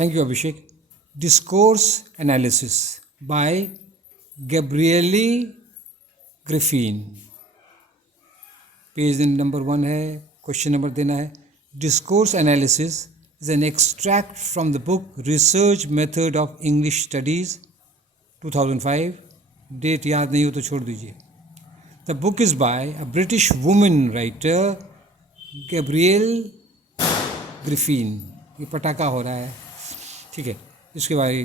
Thank you, Abhishek. Discourse Analysis by Gabriele Griffin. Page number 1 है, question number देना है. Discourse Analysis is an extract from the book Research Method of English Studies 2005. Date याद नहीं हो तो छोड़ दीजिए. The book is by a British woman writer, Gabriele Griffin. ये पटाखा हो रहा है, ठीक है. इसके बारे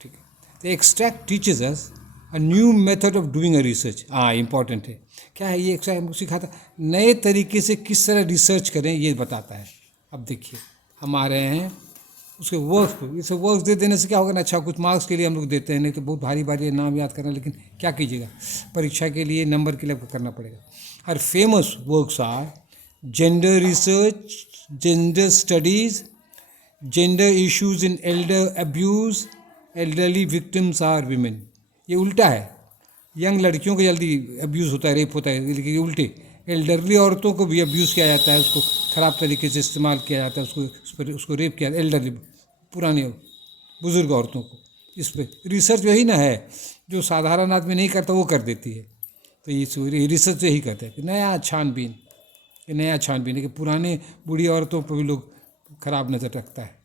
ठीक है. The extract teaches us a new method of doing a research. Important है. क्या है ये एक्स्ट्रैक्ट? हमको सिखाता नए तरीके से किस तरह रिसर्च करें, ये बताता है. अब देखिए, हम आ रहे हैं उसके वर्क. इसे वर्क दे देने से क्या होगा ना, अच्छा कुछ मार्क्स के लिए हम लोग देते हैं, नहीं तो बहुत भारी भारी नाम याद करना. लेकिन क्या कीजिएगा, परीक्षा के लिए नंबर के लिए आपको करना पड़ेगा. Her famous works are gender research, gender studies, gender issues in elder abuse, elderly victims are women. ये उल्टा है. यंग लड़कियों को जल्दी अब्यूज़ होता है, रेप होता है, लेकिन ये उल्टे एल्डरली औरतों को भी अब्यूज़ किया जाता है, उसको ख़राब तरीके से इस्तेमाल किया जाता है, उसको रेप किया. एल्डरली पुराने बुज़ुर्ग औरतों को. इस पर रिसर्च वही ना है जो साधारण आदमी नहीं करता, वो कर देती है. तो ये रिसर्च यही करते हैं कि नया छानबीन है कि पुराने बूढ़ी औरतों पर भी लोग ख़राब नज़र रखता है.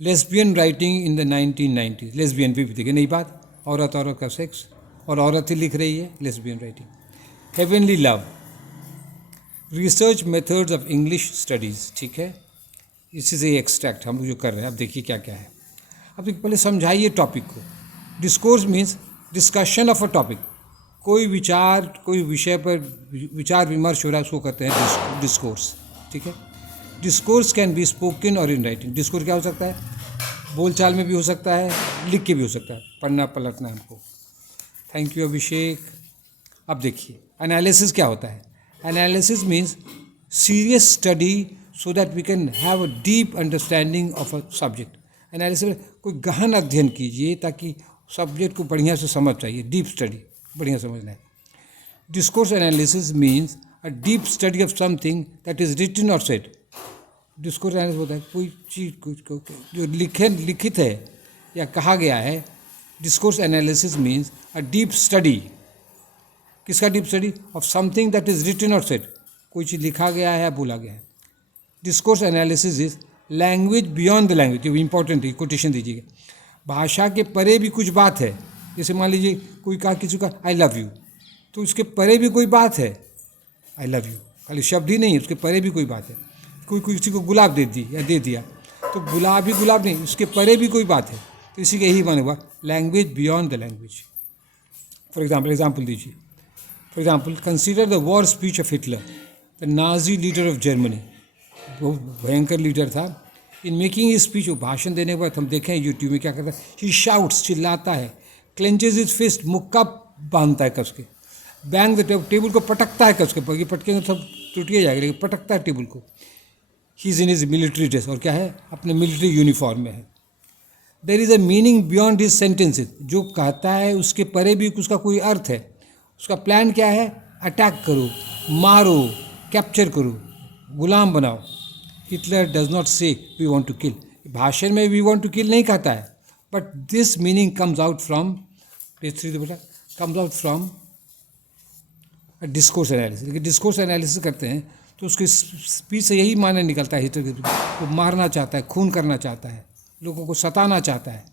Lesbian writing in the 1990s. Lesbian भी देखिए, नई बात, औरत का सेक्स, और औरत ही लिख रही है. Lesbian writing. Heavenly love. Research methods of English studies. ठीक है, इसी से एक्सट्रैक्ट हम लोग जो कर रहे हैं. अब देखिए क्या क्या है. अब देखिए, पहले समझाइए टॉपिक को. Discourse means discussion of a topic. कोई विचार, कोई विषय पर विचार विमर्श हो रहा है, उसको कहते हैं डिस्कोर्स. ठीक है. डिस्कोर्स कैन बी स्पोकन और इन राइटिंग. डिस्कोर्स क्या हो सकता है? बोलचाल में भी हो सकता है, लिख के भी हो सकता है. पढ़ना पलटना हमको. Thank you Abhishek. अब देखिए, एनालिसिस क्या होता है. Analysis means serious study so that we can have a deep understanding of a subject. Analysis में कोई गहन अध्ययन कीजिए ताकि सब्जेक्ट को बढ़िया से समझ चाहिए. डीप स्टडी, बढ़िया समझना है. Discourse analysis means a deep study of something that is written और सेड. डिस्कोर्स एनालिसिस होता है कोई चीज़ जो लिखित है या कहा गया है. Discourse analysis means a deep study. किसका deep study? Of something that is written और सेड. कोई चीज़ लिखा गया है या बोला गया है. Discourse analysis is language beyond the language. जो इंपॉर्टेंट है, कोटेशन दीजिएगा. भाषा के परे भी कुछ बात है. जैसे मान लीजिए कोई कहा, किसी का आई लव यू, तो उसके परे भी कोई बात है. आई लव यू खाली शब्द ही नहीं, उसके परे भी कोई बात है. कोई किसी को गुलाब दे दिया, तो गुलाब ही गुलाब नहीं, उसके परे भी कोई बात है. तो इसी का यही माने हुआ language beyond the language. For example दीजिए. For example, consider the war speech of Hitler, the Nazi leader of Germany. वो भयंकर लीडर था. इन मेकिंग हिज स्पीच, वो भाषण देने के बाद हम देखें यूट्यूब में क्या करता है. ही शाउट्स, चिल्लाता है. क्लेंचेज हिज फिस्ट, मुक्का बांधता है कस के. बैंग द टेबल को पटकता है कस के. ये पटकेंगे तो सब टूट ही जाएगा, लेकिन पटकता है टेबल को. He is in his military dress, और क्या है, अपने मिलिट्री यूनिफॉर्म में है. There is a meaning beyond his sentences. जो कहता है उसके परे भी उसका कोई अर्थ है. उसका प्लान क्या है? अटैक करो, मारो, कैप्चर करो, गुलाम बनाओ. हिटलर डज नॉट से वी वॉन्ट टू किल. भाषण में वी वॉन्ट टू किल नहीं कहता है, but this meaning comes out from page 3 बेटा, comes out from discourse analysis. लेकिन डिस्कोर्स एनालिसिस करते हैं तो उसके स्पीच से यही माने निकलता है. हिटलर को मारना चाहता है, खून करना चाहता है, लोगों को सताना चाहता है.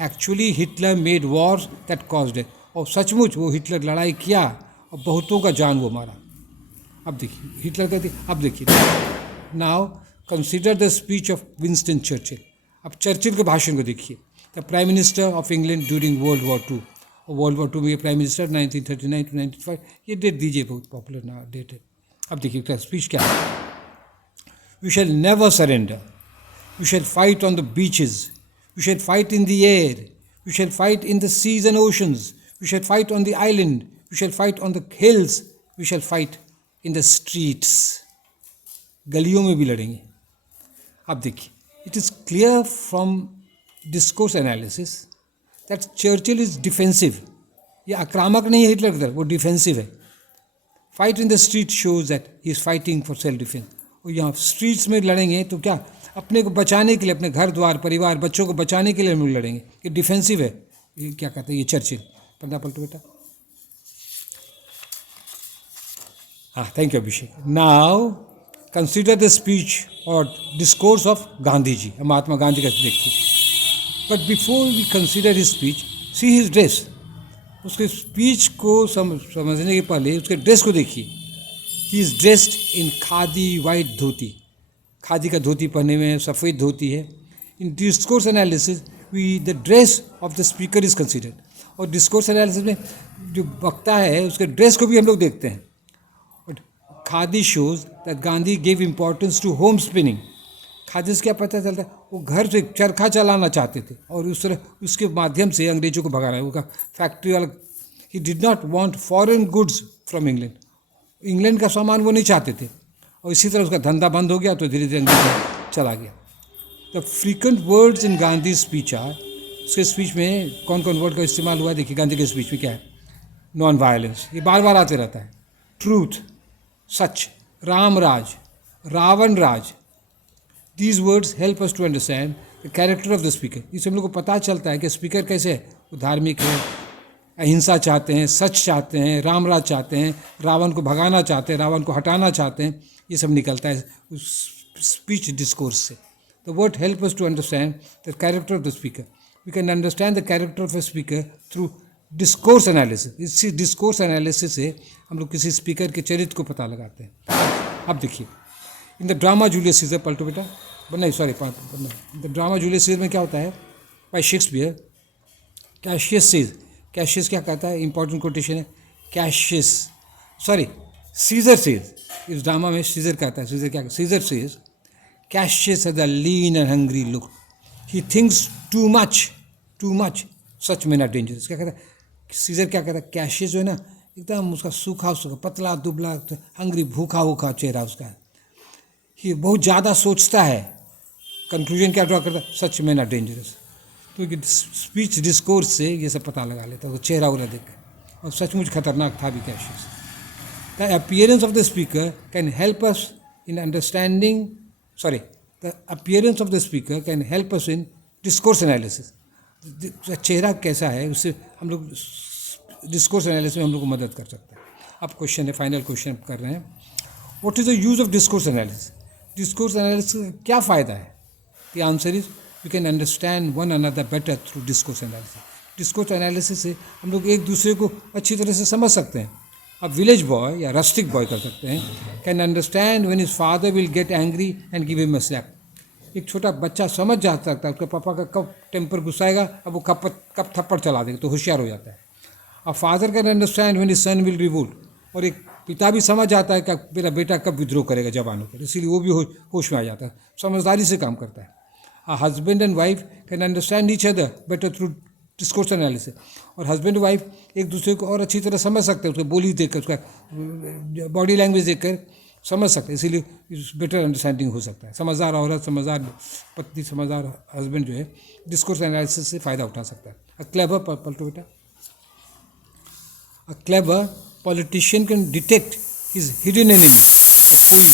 Actually Hitler made war that caused death. और सचमुच वो हिटलर लड़ाई किया और बहुतों का जान वो मारा. अब देखिए, हिटलर कहती. अब देखिए, now consider the speech of Winston Churchill. अब चर्चिल के भाषण को देखिए. The prime minister of England during world war 2. World war 2 में ये प्राइम मिनिस्टर 1939 to 1945. ये डेट दीजिए, बहुत पॉपुलर ना डेट है. अब देखिए स्पीच क्या है. We shall never surrender. We shall fight on the beaches. We shall fight in the air. We shall fight in the seas and oceans. We shall fight on the island. We shall fight on the hills. We shall fight in the streets. गलियों में भी लड़ेंगे. अब देखिए, it is clear from discourse analysis that Churchill is defensive. ये आक्रामक नहीं है हिटलर की तरफ, वो डिफेंसिव है. Fight in the street shows that he is fighting for self defence. और यहाँ स्ट्रीट्स में लड़ेंगे तो क्या, अपने को बचाने के लिए, अपने घर द्वार परिवार बच्चों को बचाने के लिए हम लोग लड़ेंगे। ये डिफेंसिव है, ये क्या कहते हैं, ये चर्चिल। पन्ना पलटो बेटा। हाँ, thank you Abhishek. Now consider the speech और डिस्कोर्स ऑफ गांधी जी। महात्मा गांधी का देखिए। But before we consider his speech, see his dress. उसके स्पीच को समझने के पहले उसके ड्रेस को देखिए। He is dressed in khadi white dhoti. Khadi का धोती पहने में, सफ़ेद धोती है। In discourse analysis we the dress of the speaker is considered. और डिस्कोर्स एनालिसिस में जो वक्ता है उसके ड्रेस को भी हम लोग देखते हैं। Khadi shows that Gandhi gave importance to home spinning. Khadi से क्या पता चलता है, वो घर से चरखा चलाना चाहते थे और उस तरह उसके माध्यम से अंग्रेजों को भगाना। वो फैक्ट्री वाला, he did not want foreign goods from England. England का सामान वो नहीं चाहते थे और इसी तरह उसका धंधा बंद हो गया तो धीरे धीरे अंग्रेज चला गया। The frequent words in Gandhi speech are, उसके स्पीच में कौन कौन वर्ड का इस्तेमाल हुआ है देखिए। गांधी के स्पीच में क्या है, नॉन वायलेंस, ये बार बार आते रहता है। ट्रूथ, सच, रामराज, रावण राज। These words help us to understand the character of the speaker. इससे हम लोग को पता चलता है कि स्पीकर कैसे है। वो धार्मिक है, अहिंसा चाहते हैं, सच चाहते हैं, रामराज चाहते हैं, रावण को भगाना चाहते हैं, रावण को हटाना चाहते हैं। ये सब निकलता है उस स्पीच डिस्कोर्स से। The word help us to understand the character of the speaker. We can understand the character of a speaker through discourse analysis. इसी डिस्कोर्स एनालिसिस से हम लोग किसी स्पीकर के चरित्र को पता लगाते हैं। अब देखिए, in the drama Julius Caesar, पलटो बेटा, नहीं sorry, the drama Julius Caesar में क्या होता है, by Shakespeare, Cassius says, Cassius क्या कहता है, इंपॉर्टेंट कोटेशन है, कैशियस सॉरी सीजर सेज। इस ड्रामा में सीजर कहता है, सीजर क्या, Caesar says Cassius has a lean and hungry look, he thinks too much, such men not dangerous. क्या कहता है सीजर, क्या कहता है, कैशियस जो है ना एकदम उसका सूखा पतला दुबला हंग्री भूखा चेहरा उसका है। ये बहुत ज़्यादा सोचता है। कंक्लूजन क्या ड्रॉ करता है, सच में नॉट डेंजरस। तो स्पीच डिस्कोर्स से ये सब पता लगा लेता है, वो चेहरा उरा देख कर, और सचमुच खतरनाक था भी Cassius. The appearance of the speaker can help us in understanding, sorry, the appearance of the speaker can help us in discourse analysis. चेहरा कैसा है उससे हम लोग डिस्कोर्स एनालिसिस में हम लोग को मदद कर सकता है। अब क्वेश्चन है, फाइनल क्वेश्चन कर रहे हैं, what is the use of discourse analysis. Discourse analysis का क्या फ़ायदा है? The answer is we can understand one another better through discourse analysis. Discourse analysis से हम लोग एक दूसरे को अच्छी तरह से समझ सकते हैं। अब विलेज बॉय या रस्टिक बॉय कर सकते हैं, can understand when his father will get angry and give him a slap. एक छोटा बच्चा समझ जा सकता है उसके पापा का कब टेम्पर गुस्साएगा, अब वो कब थप्पड़ चला देगा, तो होशियार हो जाता है। अब father can understand when his son will revolt, और एक पिता भी समझ जाता है कि मेरा बेटा कब विद्रोह करेगा जवान होकर, इसीलिए वो भी होश में आ जाता है, समझदारी से काम करता है। Husband and wife can understand each other better through discourse analysis, और हस्बैंड वाइफ एक दूसरे को और अच्छी तरह समझ सकते हैं, उसका बोली देखकर, उसका बॉडी लैंग्वेज देखकर समझ सकते हैं, इसीलिए बेटर अंडरस्टैंडिंग हो सकता है। समझदार औरत, समझदार पत्नी, समझदार हस्बैंड जो है डिस्कोर्स एनालिसिस से फ़ायदा उठा सकता है। अ क्लेवर, पलटो बेटा, a clever politician can detect his hidden enemy. कोई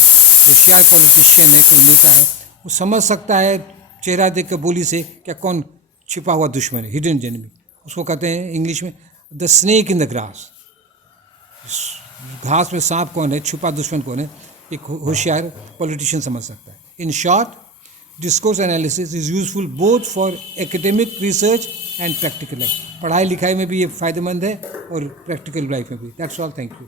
होशियार पॉलिटिशियन है, कोई नेता है, वो समझ सकता है चेहरा देख कर, बोली से, क्या कौन छिपा हुआ दुश्मन है, हिडन एनिमी। उसको कहते हैं इंग्लिश में the snake in the grass. घास में सांप कौन है, छुपा दुश्मन कौन है, एक होशियार पॉलिटिशियन समझ सकता है। In short, discourse analysis is useful both for academic research and practical life. पढ़ाई लिखाई में भी ये फ़ायदेमंद है और प्रैक्टिकल लाइफ में भी। That's all, thank you.